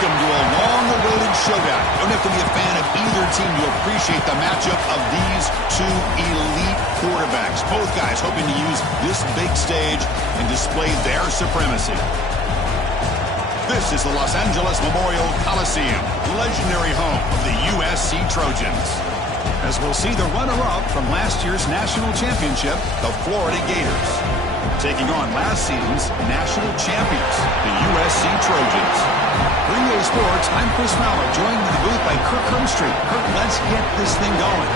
Welcome to a long-awaited showdown. You don't have to be a fan of either team to appreciate the matchup of these two elite quarterbacks. Both guys hoping to use this big stage and display their supremacy. This is the Los Angeles Memorial Coliseum, legendary home of the USC Trojans. As we'll see the runner-up from last year's national championship, the Florida Gators, taking on last season's national champions, the USC Trojans. For EA Sports, I'm Chris Fowler, joined in the booth by Kirk Hermstreet. Kirk, let's get this thing going.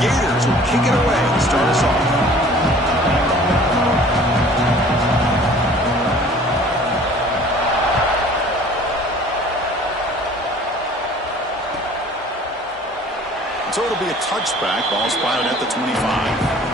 Gators will kick it away to start us off. So it'll be a touchback. Ball spotted at the 25.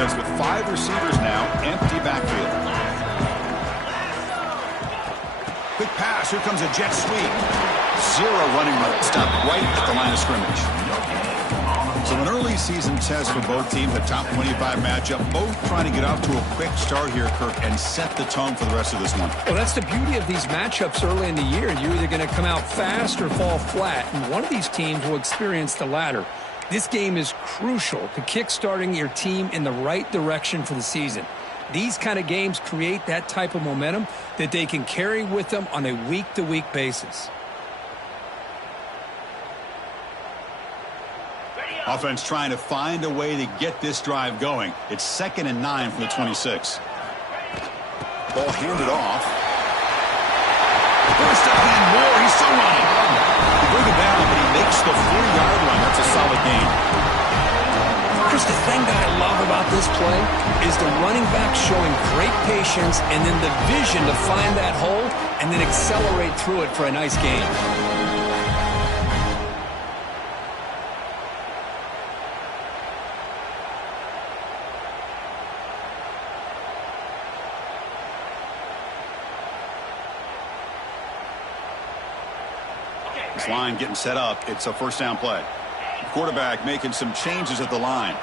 With 5 receivers now, empty backfield. Quick pass, here comes a jet sweep. 0 running room, stopped right at the line of scrimmage. So an early season test for both teams, a top 25 matchup, both trying to get off to a quick start here, Kirk, and set the tone for the rest of this one. Well, that's the beauty of these matchups early in the year. You're either going to come out fast or fall flat, and one of these teams will experience the latter. This game is crucial to kickstarting your team in the right direction for the season. These kind of games create that type of momentum that they can carry with them on a week-to-week basis. Offense trying to find a way to get this drive going. It's 2nd and 9 from the 26. Ball handed off. First up and more. He's still running. He bring it down, but he makes the 4-yard line. That's a solid gain. Chris, the thing that I love about this play is the running back showing great patience and then the vision to find that hole and then accelerate through it for a nice gain. This line getting set up. It's a first down play. Quarterback making some changes at the line.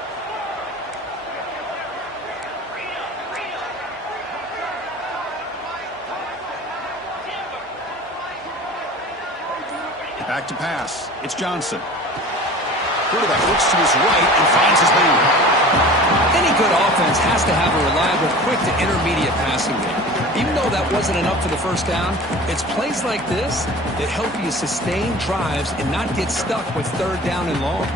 Back to pass. It's Johnson. Quarterback looks to his right and finds his man. Any good offense has to have a reliable, quick to intermediate passing game. Even though that wasn't enough for the first down, it's plays like this that help you sustain drives and not get stuck with 3rd down and long.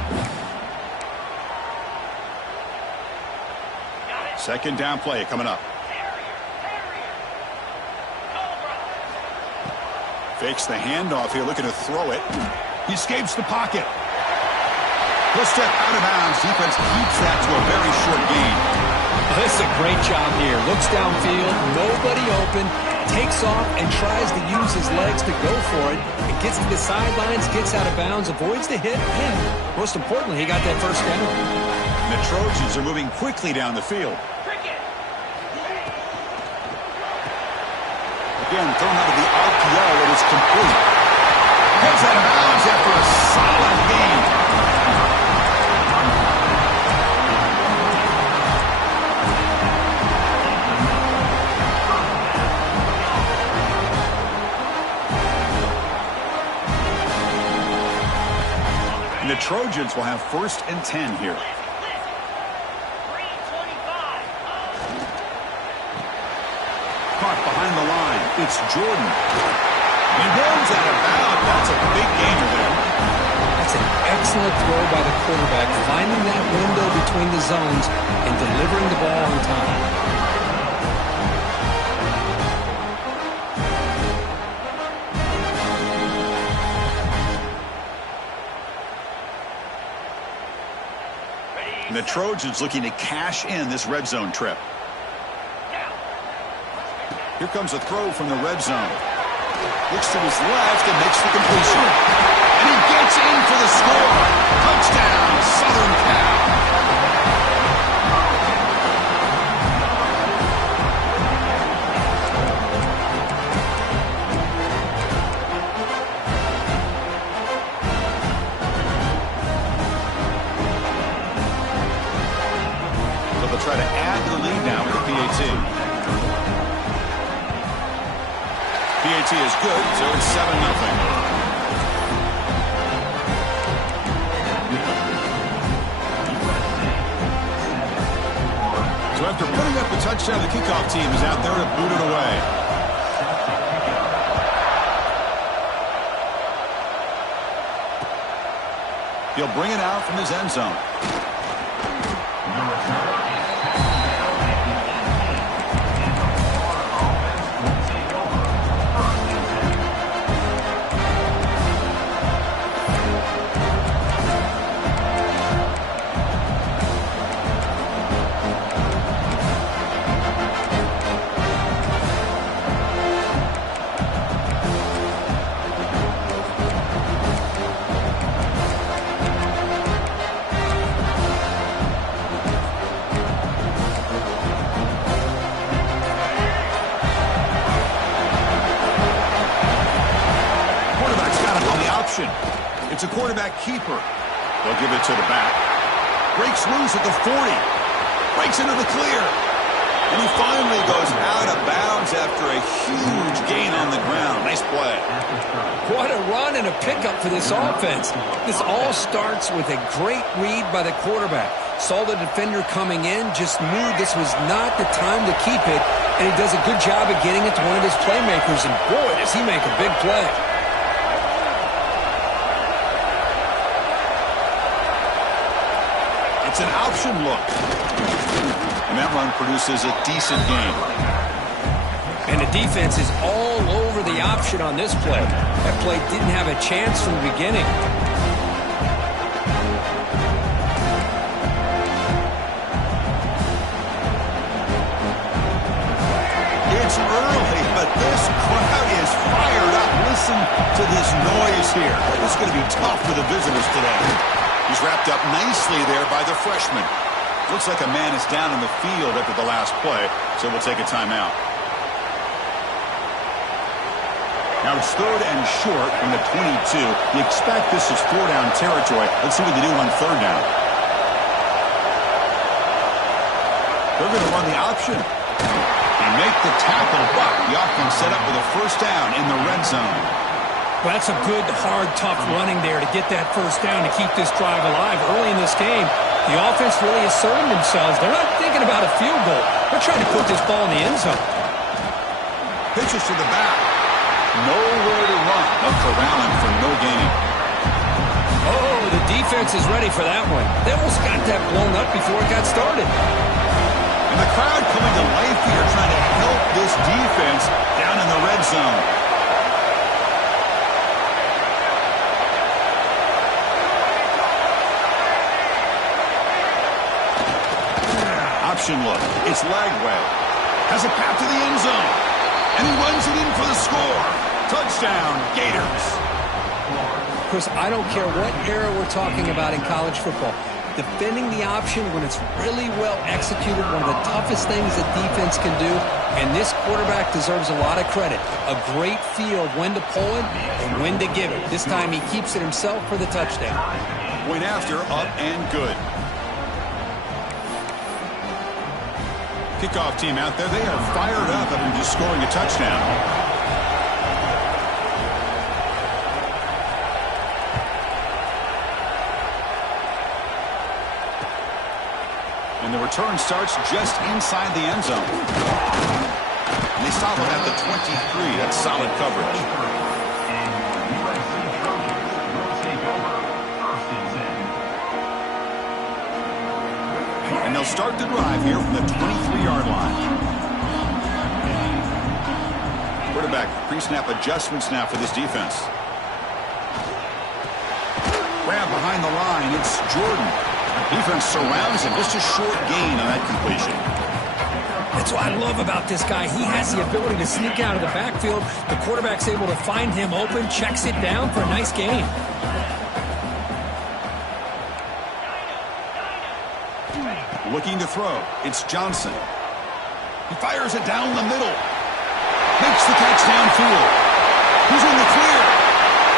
2nd down play coming up. Fakes the handoff here, looking to throw it. He escapes the pocket. He'll step out of bounds. Defense keeps that to a very short gain. This is a great job here. Looks downfield, nobody open, takes off and tries to use his legs to go for it. It gets to the sidelines, gets out of bounds, avoids the hit, and most importantly, he got that first down. The Trojans are moving quickly down the field. Again, thrown out of the RPO, it is complete. Gets out of bounds after a solid gain. And the Trojans will have 1st and 10 here. Caught behind the line. It's Jordan. He runs out of bounds. That's a big gainer there. That's an excellent throw by the quarterback, finding that window between the zones and delivering the ball on time. And the Trojans looking to cash in this red zone trip. Here comes a throw from the red zone. Looks to his left and makes the completion. And he gets in for the score. Touchdown, Southern Cal. So they'll try to add to the lead now with the PAT. PAT is good, so it's 7-0. So after putting up the touchdown, the kickoff team is out there to boot it away. He'll bring it out from his end zone. It's a quarterback keeper. They'll give it to the back. Breaks loose at the 40. Breaks into the clear. And he finally goes out of bounds after a huge gain on the ground. Nice play. What a run and a pickup for this offense. This all starts with a great read by the quarterback. Saw the defender coming in, just knew this was not the time to keep it, and he does a good job of getting it to one of his playmakers, and boy, does he make a big play. It's an option look. And that run produces a decent gain. And the defense is all over the option on this play. That play didn't have a chance from the beginning. It's early, but this crowd is fired up. Listen to this noise here. It's going to be tough for the visitors today. He's wrapped up nicely there by the freshman. Looks like a man is down in the field after the last play, so we'll take a timeout. Now it's 3rd and short from the 22. You expect this is 4-down territory. Let's see what they do on 3rd down. They're going to run the option and make the tackle, but the offense set up with a 1st down in the red zone. Well, that's a good, hard, tough running there to get that 1st down to keep this drive alive. Early in this game, the offense really asserting themselves. They're not thinking about a field goal. They're trying to put this ball in the end zone. Pitches to the back. Nowhere to run. Up corralling for no gain. Oh, the defense is ready for that one. They almost got that blown up before it got started. And the crowd coming to life here, trying to help this defense down in the red zone. Option look. It's Lagway. Has a path to the end zone. And he runs it in for the score. Touchdown, Gators. Chris, I don't care what era we're talking about in college football. Defending the option when it's really well executed, one of the toughest things that defense can do. And this quarterback deserves a lot of credit. A great feel of when to pull it and when to give it. This time he keeps it himself for the touchdown. Point after, up and good. Kickoff team out there, they are fired up after just scoring a touchdown. And the return starts just inside the end zone. And they stop him at the 23. That's solid coverage. And they'll start the drive here from the 23-yard line. Quarterback pre-snap adjustments now for this defense. Grab behind the line. It's Jordan. Defense surrounds him. Just a short gain on that completion. That's what I love about this guy. He has the ability to sneak out of the backfield. The quarterback's able to find him open, checks it down for a nice gain. Looking to throw. It's Johnson. He fires it down the middle. Makes the catch downfield. He's in the clear.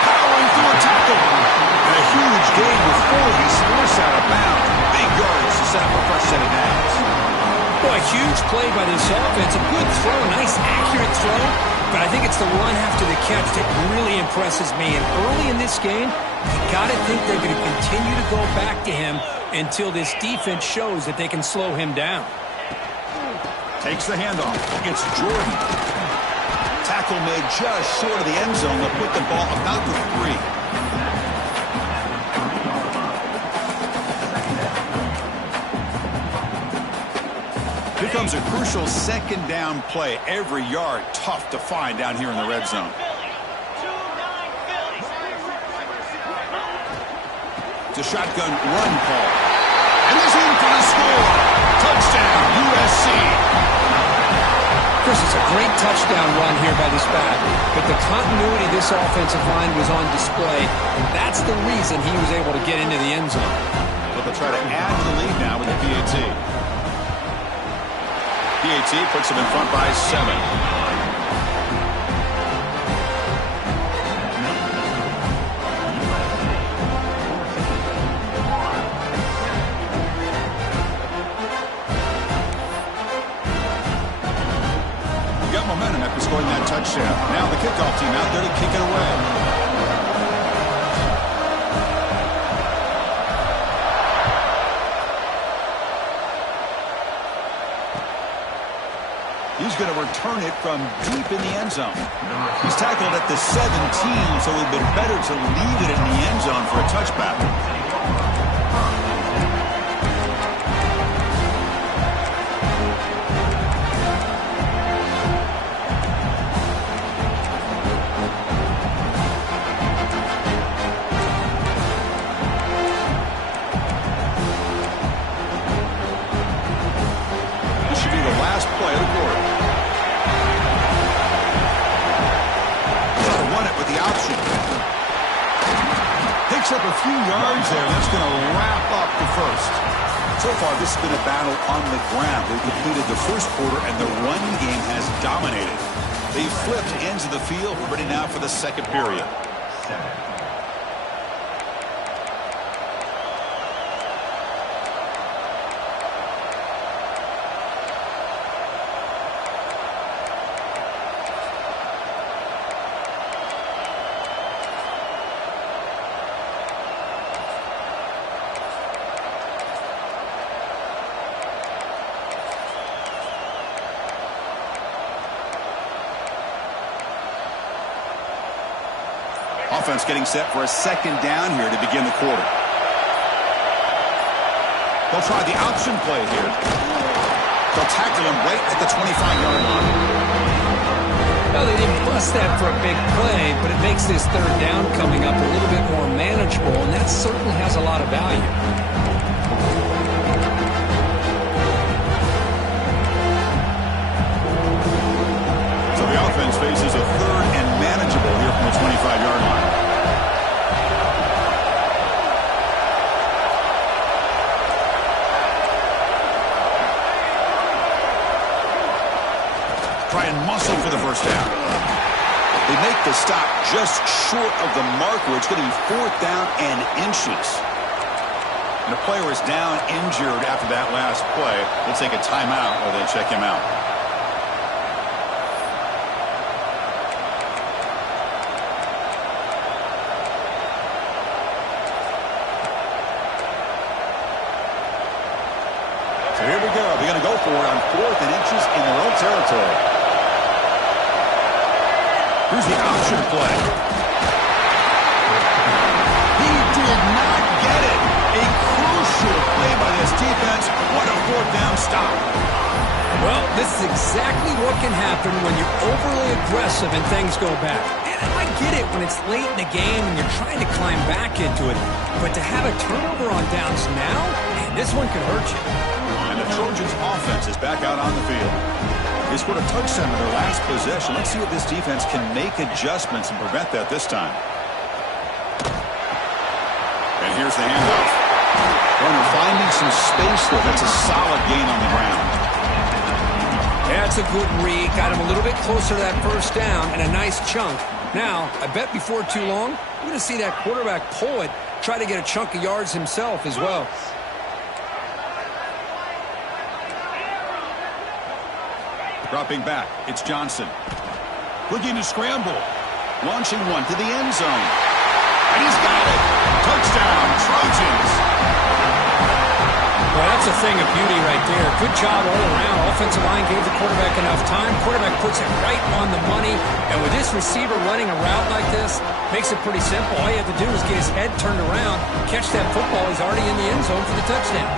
Powering through a tackle. And a huge gain before he's forced out of bounds. Big yardage to set up a fresh set of downs. Boy, huge play by this offense. A good throw, nice accurate throw. But I think it's the run after the catch that really impresses me. And early in this game, you got to think they're going to continue to go back to him until this defense shows that they can slow him down. Takes the handoff. It's Jordan. Tackle made just short of the end zone. They'll put the ball about the 3. Here comes a crucial second down play. Every yard tough to find down here in the red zone. It's a shotgun run call. And he's in for the score. Touchdown, USC. Chris, it's a great touchdown run here by this back. But the continuity of this offensive line was on display. That's the reason he was able to get into the end zone. But they'll try to add to the lead now with the PAT. PAT puts them in front by 7. Momentum after scoring that touchdown. Now the kickoff team out there to kick it away. He's going to return it from deep in the end zone. He's tackled at the 17, so it would have been better to leave it in the end zone for a touchback. Up a few yards there. That's going to wrap up the first. So far, this has been a battle on the ground. They've completed the first quarter, and the run game has dominated. They've flipped ends of the field. We're ready now for the second period. Offense getting set for a second down here to begin the quarter. They'll try the option play here. They'll tackle him right at the 25-yard line. Well, they didn't bust that for a big play, but it makes this third down coming up a little bit more manageable, and that certainly has a lot of value. So the offense faces a third and manageable here from the 25-yard line. Try and muscle for the first down. They make the stop just short of the marker. It's going to be 4th down and inches. And the player is down injured after that last play. They'll take a timeout or they'll check him out. So here we go. They're going to go for it on 4th and inches in their own territory. Here's the option play. He did not get it. A crucial play by this defense. What a fourth down stop. Well, this is exactly what can happen when you're overly aggressive and things go bad. And I get it when it's late in the game and you're trying to climb back into it. But to have a turnover on downs now, man, this one could hurt you. And the Trojans' offense is back out on the field. They scored a touchdown in their last possession. Let's see if this defense can make adjustments and prevent that this time. And here's the handoff. Runner finding some space there. That's a solid gain on the ground. That's a good read. Got him a little bit closer to that first down and a nice chunk. Now, I bet before too long, we're going to see that quarterback pull it, try to get a chunk of yards himself as well. Dropping back, it's Johnson. Looking to scramble. Launching one to the end zone. And he's got it. Touchdown, Trojans. Well, that's a thing of beauty right there. Good job all around. Offensive line gave the quarterback enough time. Quarterback puts it right on the money. And with this receiver running a route like this, makes it pretty simple. All you have to do is get his head turned around, catch that football. He's already in the end zone for the touchdown.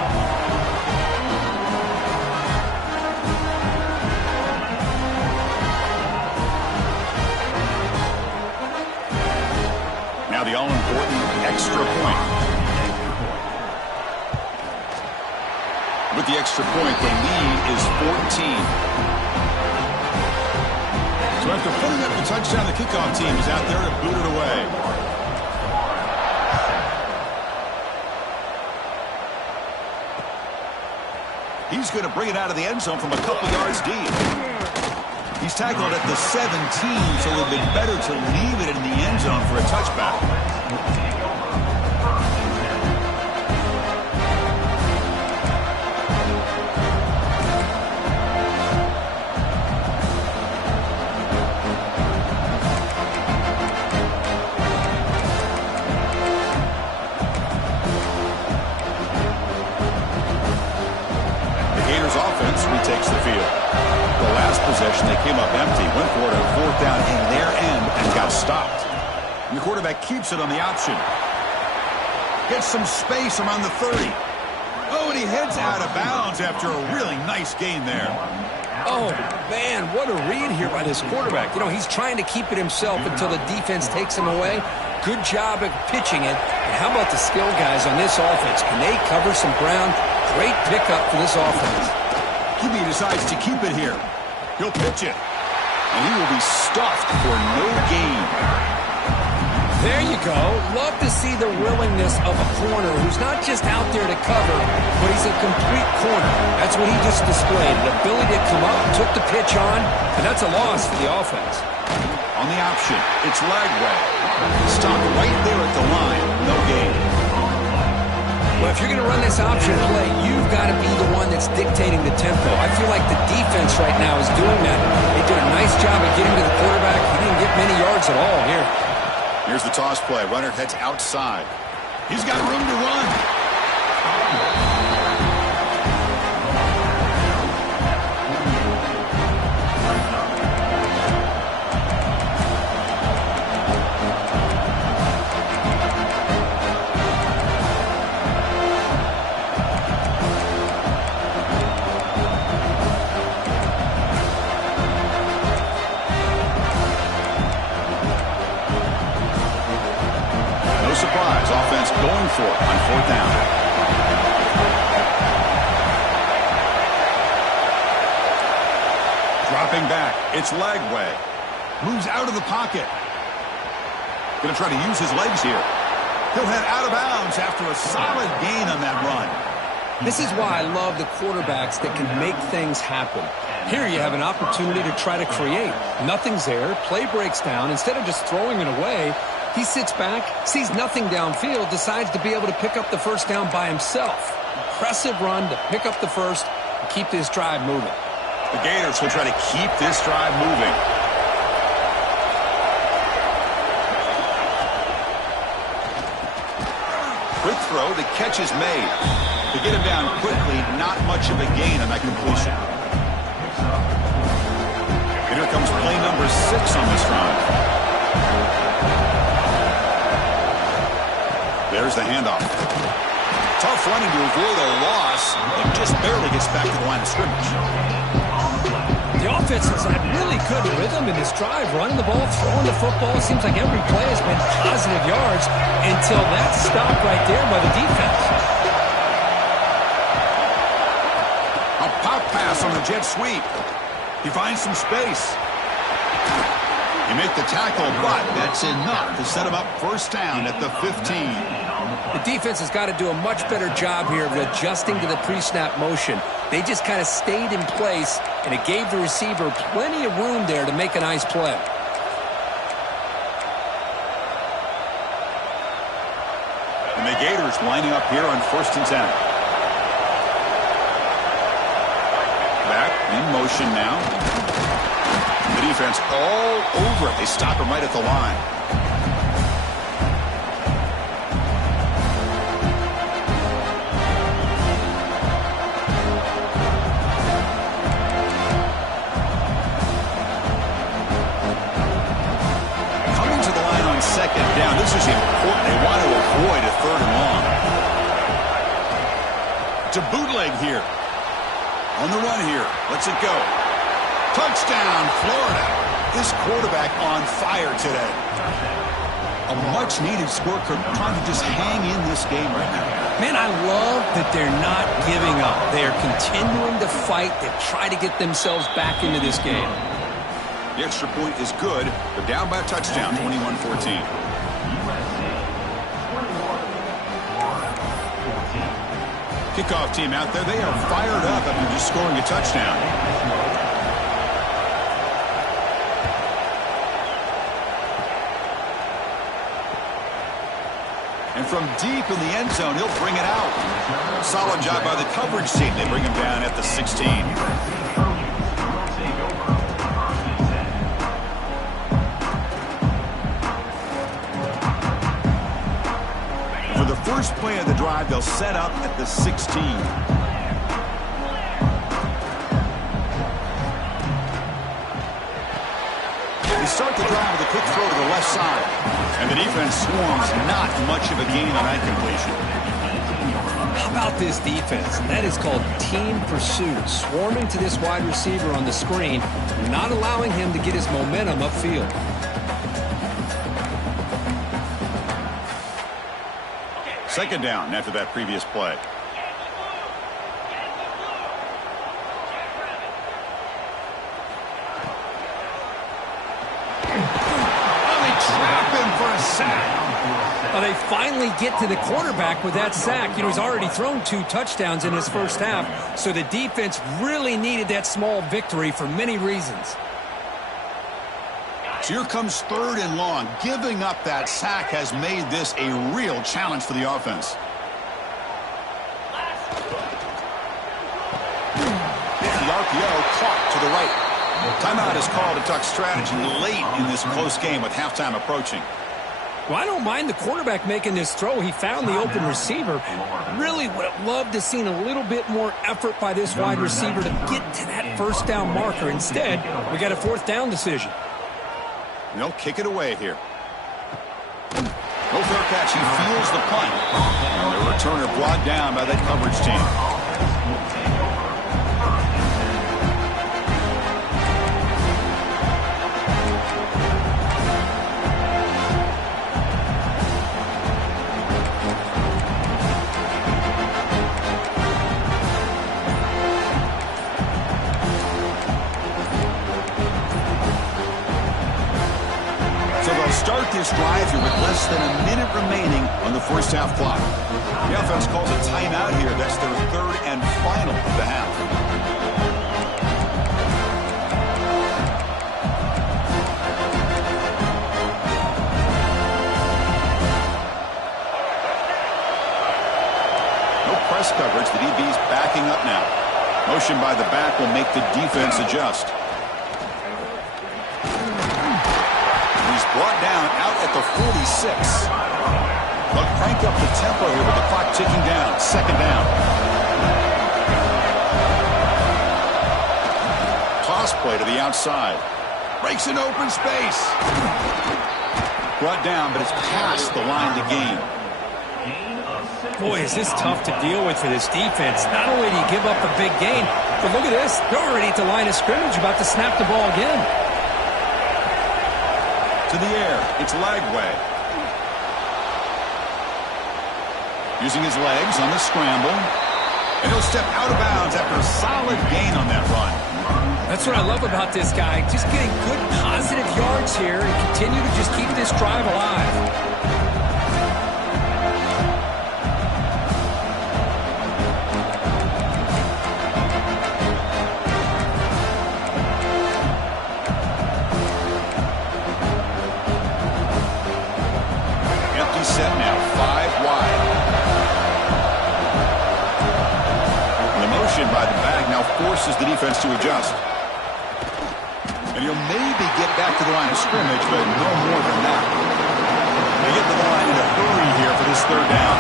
Now the all-important extra point. With the extra point, the lead is 14. So after putting up the touchdown, the kickoff team is out there to boot it away. He's going to bring it out of the end zone from a couple yards deep. He's tackled at the 17, so it would have been better to leave it in the end zone for a touchback. Takes the field. The last possession, they came up empty, went for it on fourth down in their end and got stopped. And the quarterback keeps it on the option. Gets some space around the 30. Oh, and he heads out of bounds after a really nice gain there. Oh, man, what a read here by this quarterback. You know, he's trying to keep it himself until the defense takes him away. Good job at pitching it. And how about the skill guys on this offense? Can they cover some ground? Great pickup for this offense. QB decides to keep it here. He'll pitch it. And he will be stuffed for no gain. There you go. Love to see the willingness of a corner who's not just out there to cover, but he's a complete corner. That's what he just displayed. The ability to come up, took the pitch on, and that's a loss for the offense. On the option, it's Lagway. Stopped right there at the line. No gain. Well, if you're going to run this option play, you've got to be the one that's dictating the tempo. I feel like the defense right now is doing that. They did a nice job of getting to the quarterback. He didn't get many yards at all here. Here's the toss play. Runner heads outside. He's got room to run. Surprise, offense going for it on fourth down. Dropping back, it's Lagway. Moves out of the pocket. Going to try to use his legs here. He'll head out of bounds after a solid gain on that run. This is why I love the quarterbacks that can make things happen. Here you have an opportunity to try to create. Nothing's there, play breaks down. Instead of just throwing it away, he sits back, sees nothing downfield, decides to be able to pick up the first down by himself. Impressive run to pick up the first and keep this drive moving. The Gators will try to keep this drive moving. Quick throw, the catch is made. To get him down quickly, not much of a gain on that completion. And here comes play number 6 on this drive. There's the handoff. Tough running to avoid a loss, and just barely gets back to the line of scrimmage. The offense has had really good rhythm in this drive, running the ball, throwing the football. It seems like every play has been positive yards until that stop right there by the defense. A pop pass on the jet sweep. He finds some space. You make the tackle, but that's enough to set him up first down at the 15. The defense has got to do a much better job here of adjusting to the pre-snap motion. They just kind of stayed in place, and it gave the receiver plenty of room there to make a nice play. And the Gators lining up here on 1st and 10. Back in motion now. The defense all over it. They stop him right at the line. Coming to the line on 2nd down. This is important. They want to avoid a 3rd and long. To bootleg here. On the run here. Let's it go. Touchdown, Florida. This quarterback on fire today. A much-needed score, trying to just hang in this game right now. Man, I love that they're not giving up. They are continuing to fight to try to get themselves back into this game. The extra point is good. They're down by a touchdown, 21-14. Kickoff team out there. They are fired up after just scoring a touchdown. And from deep in the end zone, he'll bring it out. Solid job by the coverage team. They bring him down at the 16. For the first play of the drive, they'll set up at the 16. They start the drive with a quick throw to the left side. And the defense swarms, not much of a gain on that completion. How about this defense? That is called team pursuit. Swarming to this wide receiver on the screen, not allowing him to get his momentum upfield. Second down after that previous play. Well, they finally get to the quarterback with that sack. You know, he's already thrown 2 touchdowns in his first half, so the defense really needed that small victory for many reasons. So here comes 3rd and long. Giving up that sack has made this a real challenge for the offense. The RPO caught to the right. Timeout is called to talk strategy late in this close game with halftime approaching. Well, I don't mind the quarterback making this throw. He found the open receiver. Really would have loved to have seen a little bit more effort by this wide receiver to get to that first down marker. Instead, we got a 4th down decision. And they'll kick it away here. No fair catch. He feels the punt. And the returner brought down by that coverage team. Start this drive here with less than a minute remaining on the first half clock. The offense calls a timeout here. That's their 3rd and final of the half. No press coverage. The DB's backing up now. Motion by the back will make the defense adjust. Brought down out at the 46. They'll crank up the tempo here with the clock ticking down. 2nd down. Toss play to the outside. Breaks an open space. Brought down, but it's past the line to gain. Boy, is this tough to deal with for this defense. Not only do you give up a big gain, but look at this. They're already at the line of scrimmage, about to snap the ball again. To the air, it's Lagway. Using his legs on the scramble. And he'll step out of bounds after a solid gain on that run. That's what I love about this guy. Just getting good, positive yards here and continue to just keep this drive alive. Set now, 5 wide. The motion by the back now forces the defense to adjust. And he'll maybe get back to the line of scrimmage, but no more than that. They get to the line in a hurry here for this third down.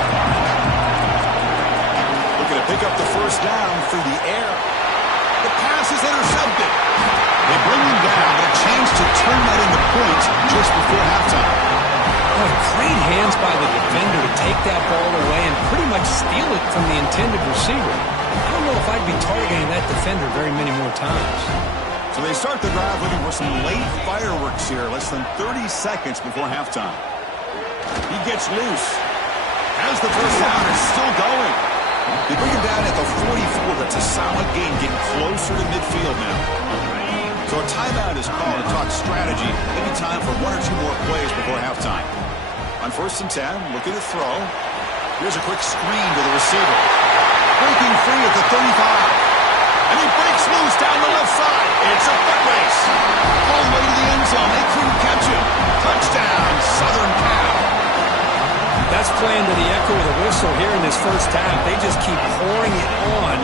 Looking to pick up the first down through the air. The pass is intercepted. They bring him down, a chance to turn that into points just before halftime. Oh, great hands by the defender to take that ball away and pretty much steal it from the intended receiver. I don't know if I'd be targeting that defender very many more times. So they start the drive looking for some late fireworks here, less than 30 seconds before halftime. He gets loose. Has the first down, is still going. They bring him down at the 44. That's a solid gain, getting closer to midfield now. So a timeout is called to talk strategy. Maybe time for 1 or 2 more plays before halftime. On 1st and 10, looking to throw. Here's a quick screen to the receiver. Breaking free at the 35. And he breaks loose down the left side. It's a foot race. All the way to the end zone. They couldn't catch him. Touchdown, Southern Cal. That's playing to the echo of the whistle here in this first half. They just keep pouring it on.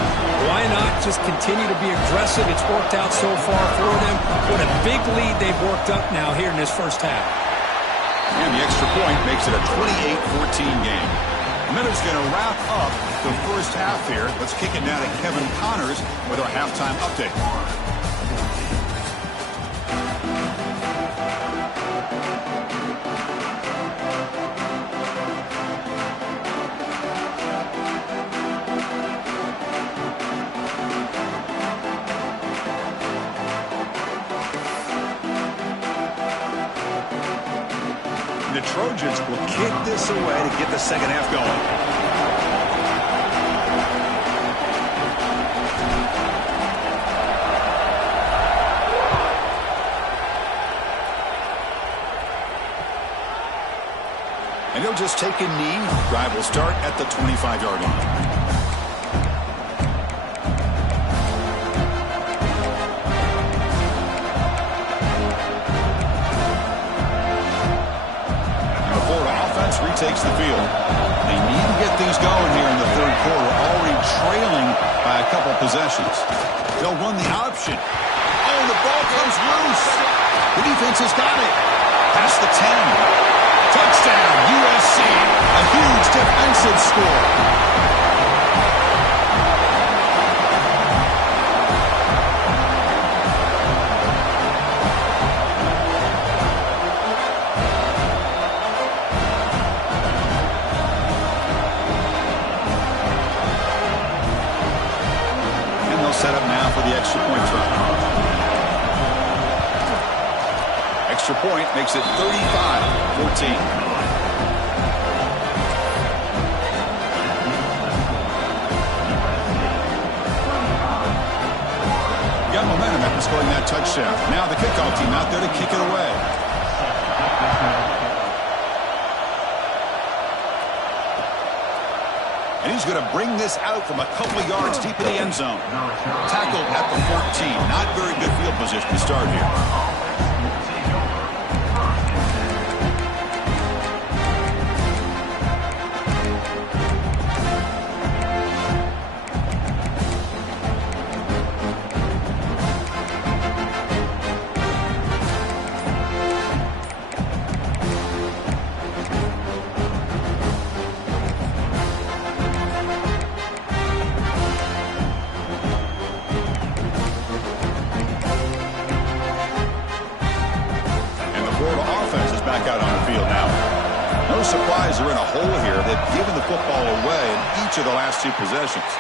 Why not just continue to be aggressive? It's worked out so far for them. What a big lead they've worked up now here in this first half. And the extra point makes it a 28-14 game. And then it's going to wrap up the first half here. Let's kick it now to Kevin Connors with our halftime update. The Trojans will kick this away to get the second half going. And he'll just take a knee. Drive will start at the 25-yard line. Retakes the field. They need to get things going here in the third quarter, already trailing by a couple possessions. They'll run the option. Oh, the ball comes loose. The defense has got it. Past the 10. Touchdown, USC. A huge defensive score. Set up now for the extra point try. Extra point makes it 35-14. Got momentum after scoring that touchdown. Now the kickoff team out there to kick it away. And he's going to bring this out from a couple of yards deep in the end zone. Tackled at the 14. Not very good field position to start here. are in a hole here. They've given the football away in each of the last 2 possessions.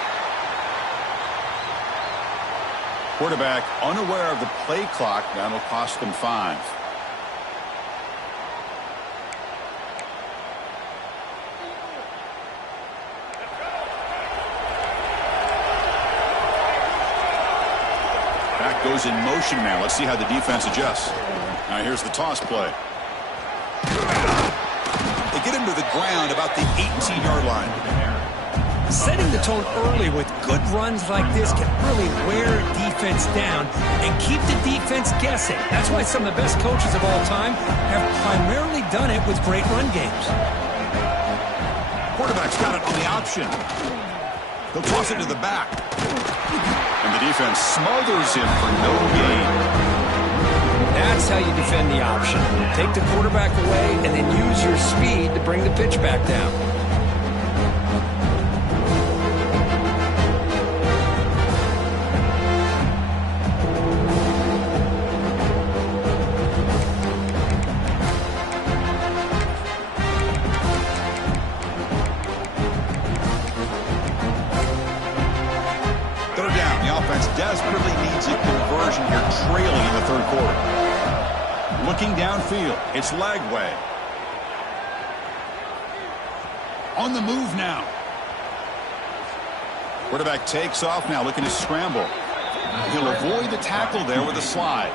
Quarterback unaware of the play clock. That'll cost them 5. Back goes in motion now. Let's see how the defense adjusts. Now here's the toss play. They get him to the ground about the 18-yard line. Setting the tone early with good runs like this can really wear a defense down and keep the defense guessing. That's why some of the best coaches of all time have primarily done it with great run games. Quarterback's got it on the option. He'll toss it to the back. And the defense smothers him for no gain. That's how you defend the option. Take the quarterback away and then use your speed to bring the pitch back down. Third down. The offense desperately needs a conversion here, trailing in the 3rd quarter. Looking downfield, it's Lagway. On the move now. Quarterback takes off now, looking to scramble. He'll avoid the tackle there with a slide.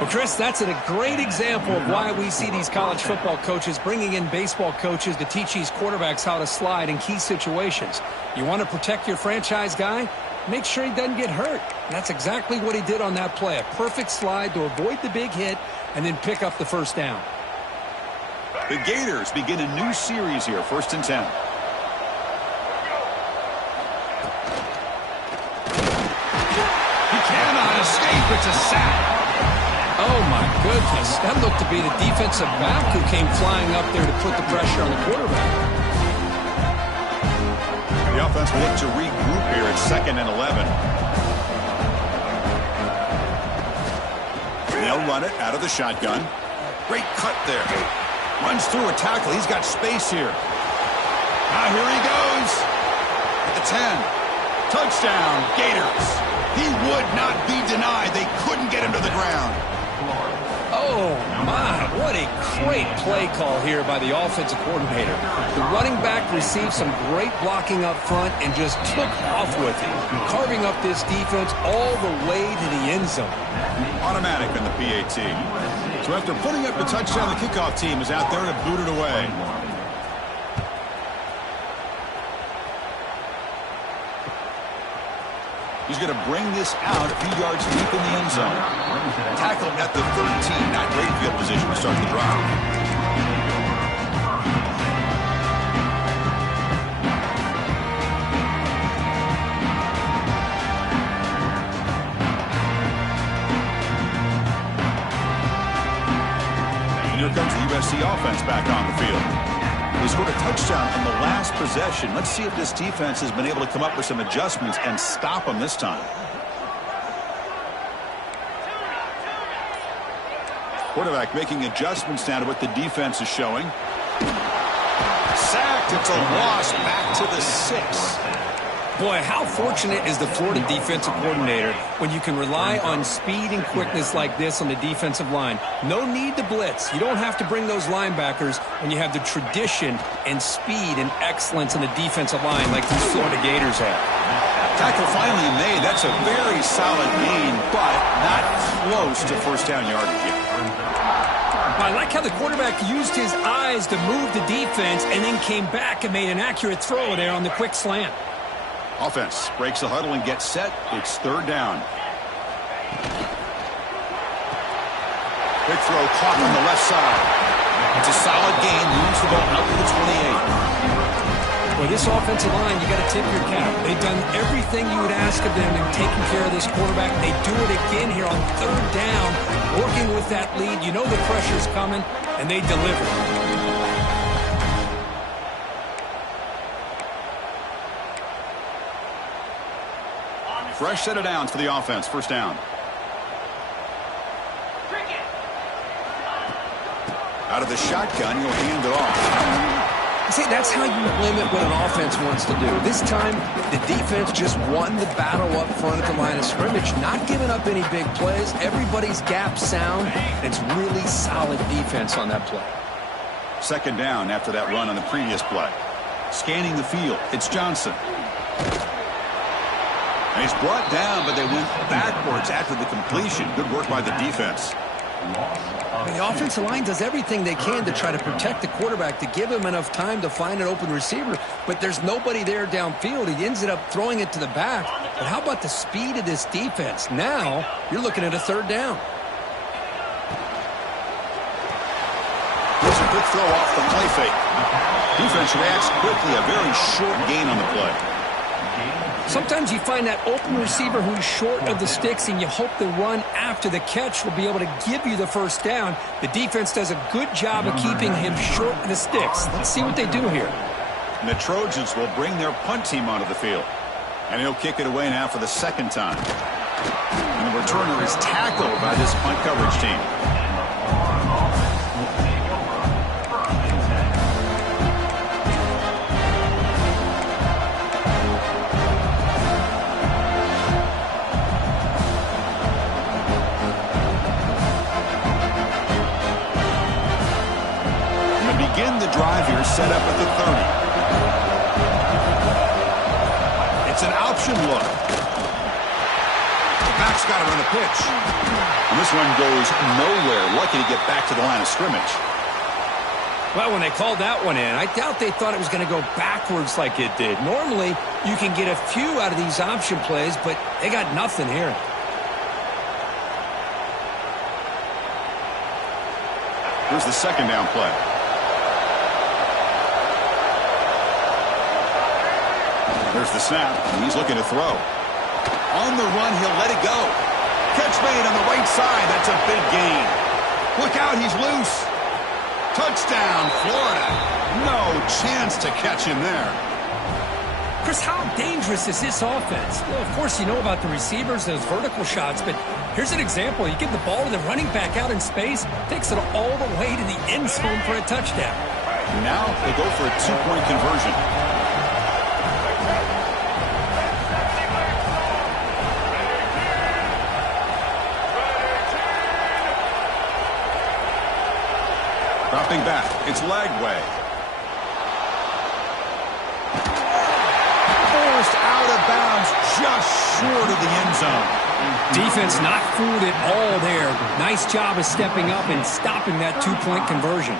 Well, Chris, that's a great example of why we see these college football coaches bringing in baseball coaches to teach these quarterbacks how to slide in key situations. You want to protect your franchise guy? Make sure he doesn't get hurt. And that's exactly what he did on that play. A perfect slide to avoid the big hit and then pick up the first down. The Gators begin a new series here, 1st and 10. He cannot escape. It's a sack. Oh, my goodness. That looked to be the defensive back who came flying up there to put the pressure on the quarterback. The offense will look to regroup here at 2nd and 11. They'll run it out of the shotgun. Great cut there. Runs through a tackle. He's got space here. Now here he goes. At the 10. Touchdown, Gators. He would not be denied. They couldn't get him to the ground. Oh, my. What a great play call here by the offensive coordinator. The running back received some great blocking up front and just took off with it, carving up this defense all the way to the end zone. Automatic on the PAT. So after putting up the touchdown, the kickoff team is out there to boot it away. He's going to bring this out a few yards deep in the end zone. Tackle at the 13. Not great field position to start the drive. And here comes the USC offense back on the field. They scored a touchdown on the last possession. Let's see if this defense has been able to come up with some adjustments and stop them this time. Quarterback making adjustments now to what the defense is showing. Sacked. It's a loss back to the 6. Boy, how fortunate is the Florida defensive coordinator when you can rely on speed and quickness like this on the defensive line. No need to blitz. You don't have to bring those linebackers when you have the tradition and speed and excellence in the defensive line like these Florida Gators have. Tackle finally made. That's a very solid gain, but not close to first down yardage yet. I like how the quarterback used his eyes to move the defense and then came back and made an accurate throw there on the quick slant. Offense breaks the huddle and gets set. It's 3rd down. Quick throw caught on the left side. It's a solid gain. Moves the ball out to the 28. Well, this offensive line, you got to tip your cap. They've done everything you would ask of them in taking care of this quarterback. They do it again here on 3rd down, working with that lead. You know the pressure's coming, and they deliver. Fresh set of downs for the offense. First down. Out of the shotgun, he'll hand it off. See, that's how you limit what an offense wants to do. This time, the defense just won the battle up front at the line of scrimmage, not giving up any big plays. Everybody's gap sound. It's really solid defense on that play. Second down after that run on the previous play. Scanning the field, it's Johnson. And he's brought down, but they went backwards after the completion. Good work by the defense. The offensive line does everything they can to try to protect the quarterback, to give him enough time to find an open receiver, but there's nobody there downfield. He ends up throwing it to the back. But how about the speed of this defense? Now you're looking at a third down. There's a quick throw off the play fake. Defense reacts quickly, a very short gain on the play. Sometimes you find that open receiver who's short of the sticks, and you hope the run after the catch will be able to give you the first down. The defense does a good job of keeping him short of the sticks. Let's see what they do here. And the Trojans will bring their punt team onto the field. And he'll kick it away now for the second time. And the returner is tackled by this punt coverage team. Begin the drive here, set up at the 30. It's an option look. The back's got to run a pitch. And this one goes nowhere. Lucky to get back to the line of scrimmage. Well, when they called that one in, I doubt they thought it was going to go backwards like it did. Normally, you can get a few out of these option plays, but they got nothing here. Here's the second down play. There's the snap, and he's looking to throw. On the run, he'll let it go. Catch made on the right side. That's a big gain. Look out, he's loose. Touchdown, Florida. No chance to catch him there. Chris, how dangerous is this offense? Well, of course, you know about the receivers, those vertical shots, but here's an example. You give the ball to the running back out in space, takes it all the way to the end zone for a touchdown. Now they go for a two-point conversion. Dropping back, it's Lagway. Forced out of bounds, just short of the end zone. Defense not fooled at all there. Nice job of stepping up and stopping that two-point conversion.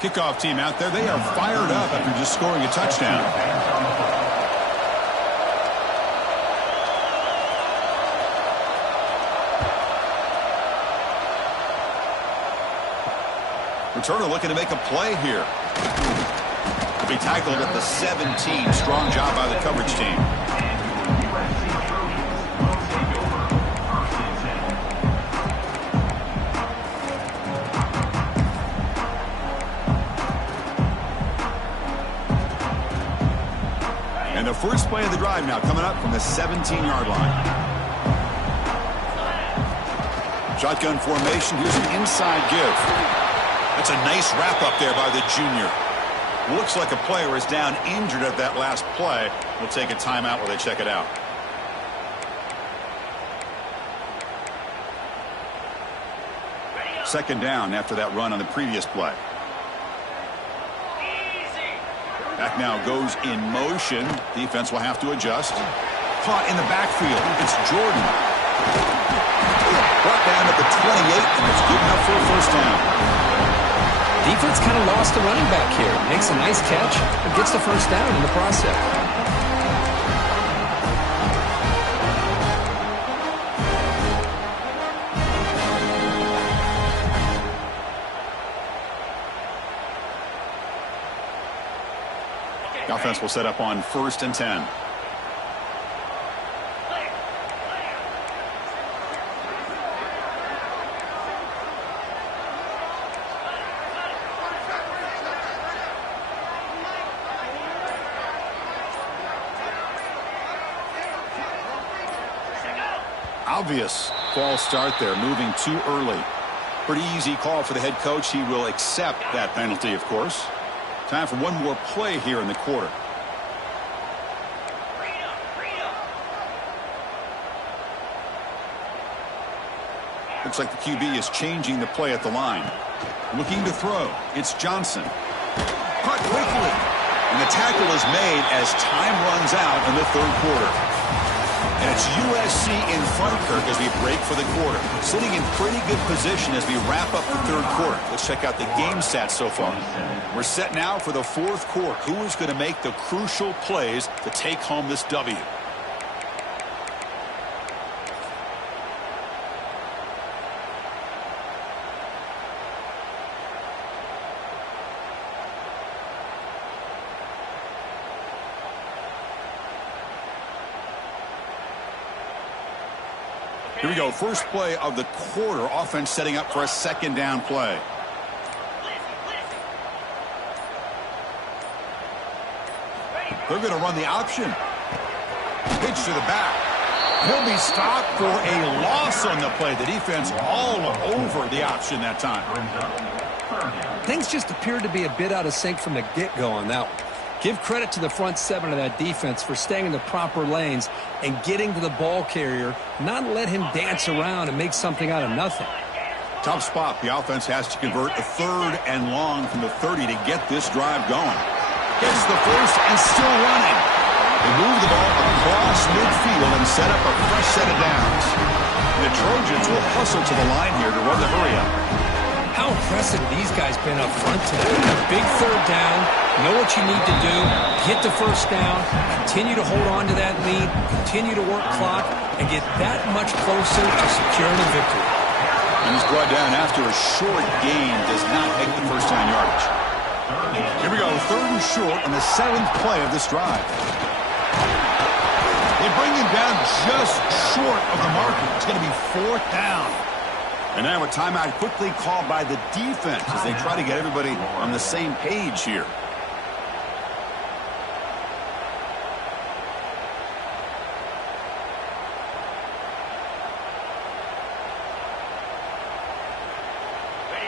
Kickoff team out there, they are fired up after just scoring a touchdown. Returner looking to make a play here. To be tackled at the 17. Strong job by the coverage team. And the first play of the drive now coming up from the 17-yard line. Shotgun formation. Here's an inside give. That's a nice wrap-up there by the junior. Looks like a player is down injured at that last play. We'll take a timeout while they check it out. Second down after that run on the previous play. Back now goes in motion. Defense will have to adjust. Caught in the backfield. It's Jordan. Brought down at the 28, and it's good enough for a first down. Defense kind of lost the running back here. Makes a nice catch, but gets the first down in the process. The offense will set up on 1st and 10. Obvious false start there, moving too early. Pretty easy call for the head coach. He will accept that penalty, of course. Time for one more play here in the quarter. Looks like the QB is changing the play at the line. Looking to throw. It's Johnson. Caught quickly. And the tackle is made as time runs out in the third quarter. And it's USC in front, Kirk, as we break for the quarter. Sitting in pretty good position as we wrap up the third quarter. Let's check out the game stats so far. We're set now for the fourth quarter. Who is going to make the crucial plays to take home this W? Here we go. First play of the quarter. Offense setting up for a second down play. They're going to run the option. Pitch to the back. He'll be stopped for a loss on the play. The defense all over the option that time. Things just appeared to be a bit out of sync from the get-go on that one. Give credit to the front seven of that defense for staying in the proper lanes and getting to the ball carrier, not let him dance around and make something out of nothing. Tough spot. The offense has to convert a third and long from the 30 to get this drive going. Gets the first and still running. They move the ball across midfield and set up a fresh set of downs. The Trojans will hustle to the line here to run the hurry up. How impressive these guys been up front today. Big third down, know what you need to do, get the first down, continue to hold on to that lead, continue to work clock, and get that much closer to securing a victory. And he's brought down after a short gain, does not make the first down yardage. Here we go, third and short on the seventh play of this drive. They bring him down just short of the marker. It's going to be fourth down. And now a timeout quickly called by the defense as they try to get everybody on the same page here.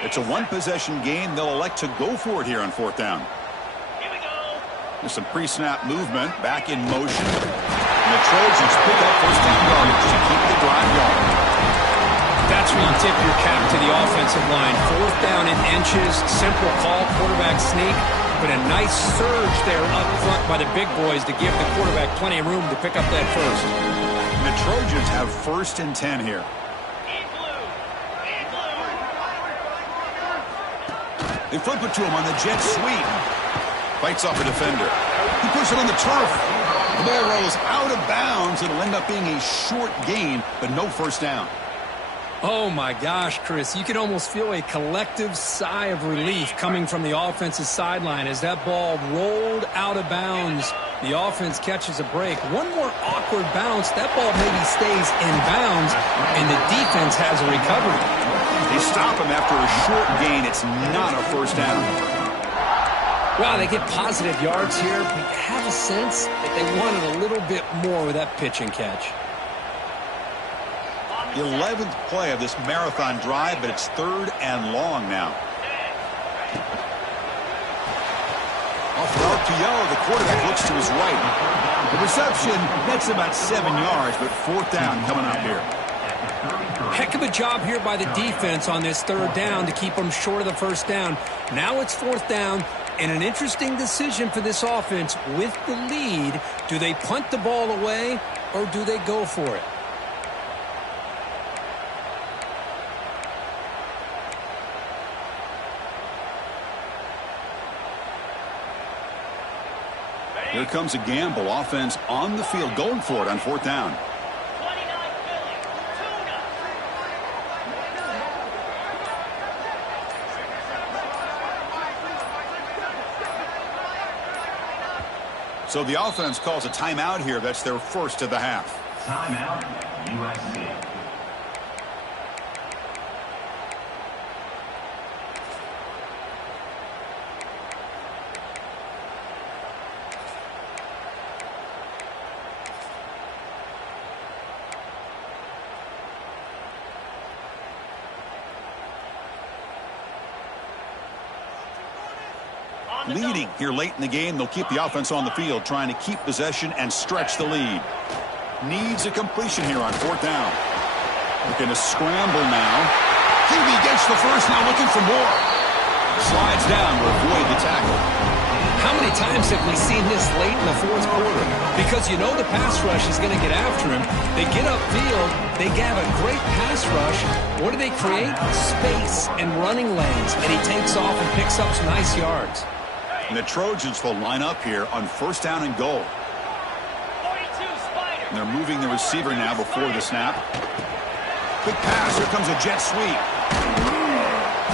It's a one-possession game. They'll elect to go for it here on fourth down. Here we go. There's some pre-snap movement back in motion. And the Trojans pick up first down yardage to keep the drive going. That's where you tip your cap to the offensive line. Fourth down in inches, simple call, quarterback sneak, but a nice surge there up front by the big boys to give the quarterback plenty of room to pick up that first. And the Trojans have first and 10 here. They flip it to him on the jet sweep. Fights off a defender. He puts it on the turf. The ball rolls out of bounds. It'll end up being a short gain, but no first down. Oh, my gosh, Chris. You can almost feel a collective sigh of relief coming from the offensive sideline as that ball rolled out of bounds. The offense catches a break. One more awkward bounce. That ball maybe stays in bounds, and the defense has a recovery. They stop him after a short gain. It's not a first down. Wow, they get positive yards here, but you have a sense that they wanted a little bit more with that pitch and catch. 11th play of this marathon drive, but it's third and long now. Off the RPO, the quarterback looks to his right. The reception nets about 7 yards, but fourth down coming up here. Heck of a job here by the defense on this third down to keep them short of the first down. Now it's fourth down, and an interesting decision for this offense with the lead. Do they punt the ball away, or do they go for it? Here comes a gamble. Offense on the field going for it on fourth down. So the offense calls a timeout here. That's their first of the half. Timeout, USC. Leading here late in the game, they'll keep the offense on the field, trying to keep possession and stretch the lead. Needs a completion here on 4th down. Looking to scramble now. Hubie gets the first, now looking for more. Slides down to avoid the tackle. How many times have we seen this late in the 4th quarter? Because you know the pass rush is going to get after him. They get upfield. They have a great pass rush. What do they create? Space and running lanes. And he takes off and picks up some nice yards. And the Trojans will line up here on 1st down and goal. And they're moving the receiver now before the snap. Quick pass. Here comes a jet sweep.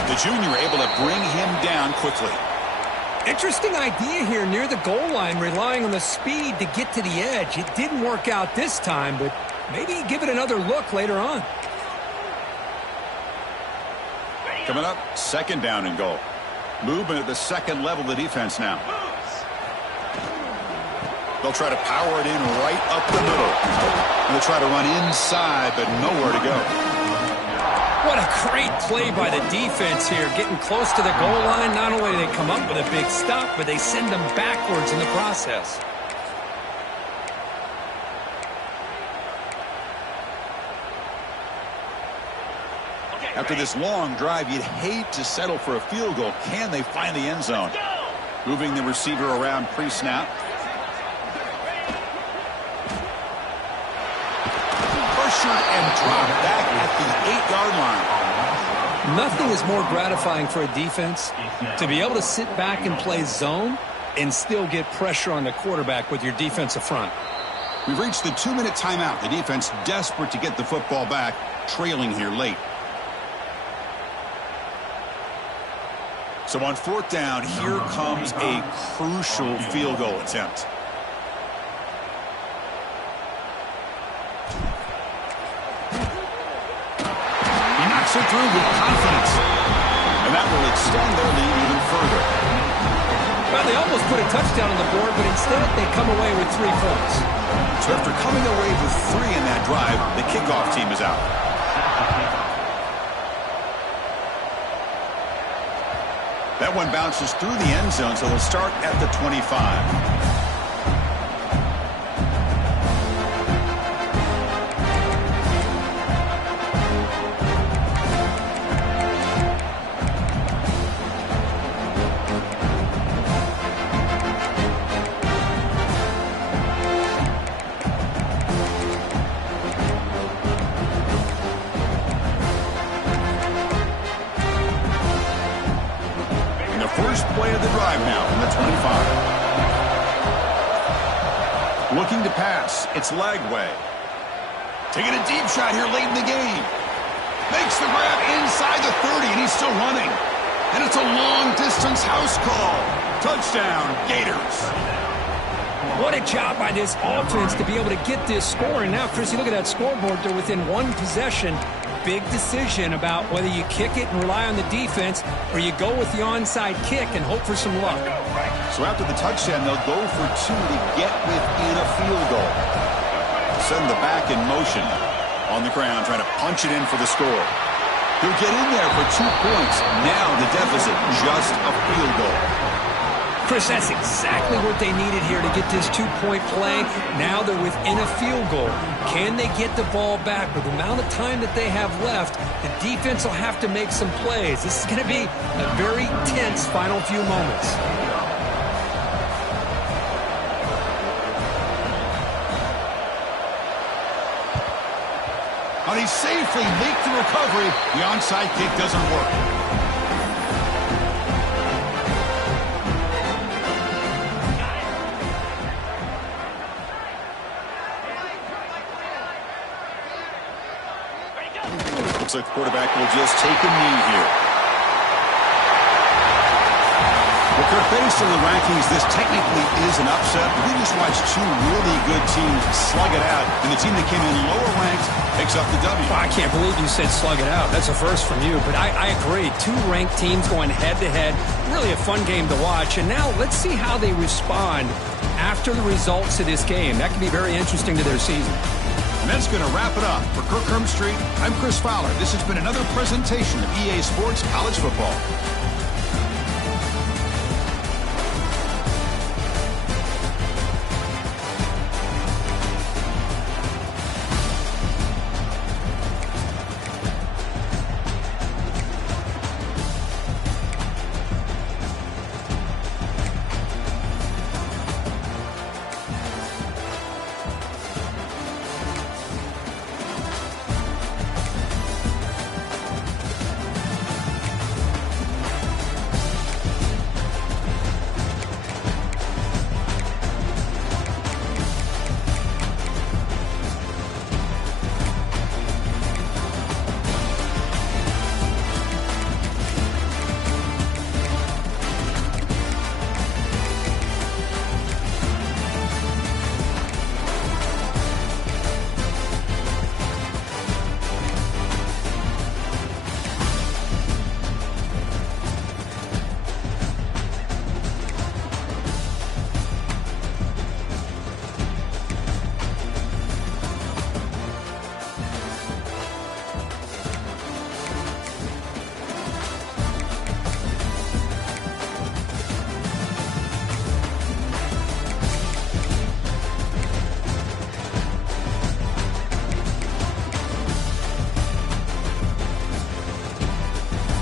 The junior able to bring him down quickly. Interesting idea here near the goal line, relying on the speed to get to the edge. It didn't work out this time, but maybe give it another look later on. Coming up, 2nd down and goal. Movement at the 2nd level of the defense now. They'll try to power it in right up the middle. And they'll try to run inside, but nowhere to go. What a great play by the defense here, getting close to the goal line. Not only do they come up with a big stop, but they send them backwards in the process. After this long drive, you'd hate to settle for a field goal. Can they find the end zone? Moving the receiver around pre-snap. Pressured and dropped back at the 8-yard line. Nothing is more gratifying for a defense to be able to sit back and play zone and still get pressure on the quarterback with your defensive front. We've reached the 2-minute timeout. The defense desperate to get the football back, trailing here late. So on 4th down, here comes a crucial field goal attempt. He knocks it through with confidence. And that will extend their lead even further. Well, they almost put a touchdown on the board, but instead they come away with 3 points. So after coming away with 3 in that drive, the kickoff team is out. That one bounces through the end zone, so they'll start at the 25. First play of the drive now from the 25. Looking to pass. It's Lagway. Taking a deep shot here late in the game. Makes the grab inside the 30, and he's still running. And it's a long-distance house call. Touchdown, Gators. What a job by this offense to be able to get this score. And now, Chris, you look at that scoreboard. They're within 1 possession. Big decision about whether you kick it and rely on the defense or you go with the onside kick and hope for some luck. So after the touchdown, they'll go for 2 to get within a field goal. Send the back in motion on the ground, trying to punch it in for the score. He'll get in there for 2 points. Now the deficit, just a field goal. Chris, that's exactly what they needed here to get this 2-point play. Now they're within a field goal. Can they get the ball back? With the amount of time that they have left, the defense will have to make some plays. This is going to be a very tense final few moments. And he safely leaked the recovery. The onside kick doesn't work. Looks like the quarterback will just take a knee here. Well, Kirk, based on the rankings, this technically is an upset. We just watched 2 really good teams slug it out, and the team that came in lower ranked picks up the W. Well, I can't believe you said slug it out. That's a first from you, but I agree. 2 ranked teams going head-to-head. Really a fun game to watch. And now let's see how they respond after the results of this game. That could be very interesting to their season. And that's going to wrap it up. For Kirk Street, I'm Chris Fowler. This has been another presentation of EA Sports College Football.